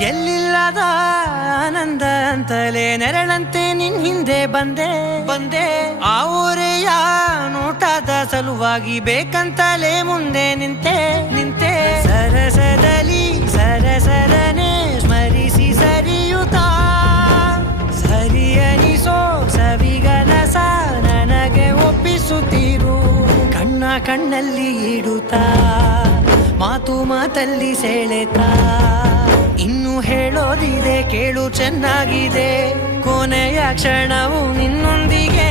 ಎಲ್ಲಿಲ್ಲದ ಆನಂದ ಅಂತಲೇ ನೆರಳಂತೆ ನಿನ್ ಹಿಂದೆ ಬಂದೆ ಆ ಊರೆಯ ನೋಟದ ಸಲುವಾಗಿ ಬೇಕಂತಲೇ ಮುಂದೆ ನಿಂತೆ ಸರಸದಲ್ಲಿ ಸರಸರನೆ ಸ್ಮರಿಸಿ ಸರಿಯುತ್ತಾ ಸರಿಯನಿಸೋ ಸವಿಗನಸ ನನಗೆ ಒಪ್ಪಿಸುತ್ತೀರು ಕಣ್ಣಲ್ಲಿ ಇಡುತ್ತಾ ಮಾತಲ್ಲಿ ಸೆಳೆತಾ ಇನ್ನು ಹೇಳೋದಿದೆ ಕೇಳು ಚೆನ್ನಾಗಿದೆ ಕೊನೆಯ ಕ್ಷಣವು ನಿನ್ನೊಂದಿಗೆ